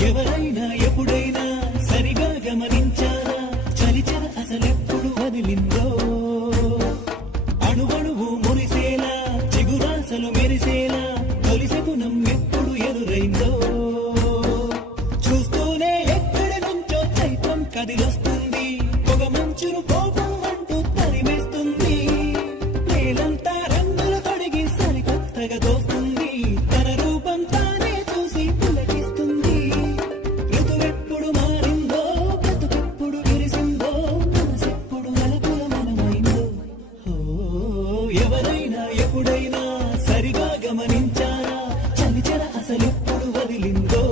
ఎవరైనా ఎప్పుడైనా సరిగా గమనించారా చలిచర అసలెప్పుడు వదిలిందో అణువణువు మురిసేలా చిగురాసలు మెరిసేలా తొలిసెగుణం ఎప్పుడు ఎదురైందో చూస్తూనే ఎక్కడి నుంచో చైత్రం కదిలొస్తుంది పొగ మంచును కోపం అంటూ తరిమేస్తుంది నేలంతా రంగులు తొడిగి సరికొత్తగా దోస్తుంది తన రూపం తానే చూసి పులకిస్తుంది ఋతువెప్పుడు మారిందో బ్రతుకెప్పుడు విరిసిందో మనసెప్పుడు నలుపుల మనమైందో ఎవరైనా ఎప్పుడైనా సరిగా గమనించారా చలిచర అసలెప్పుడు వదిలిందో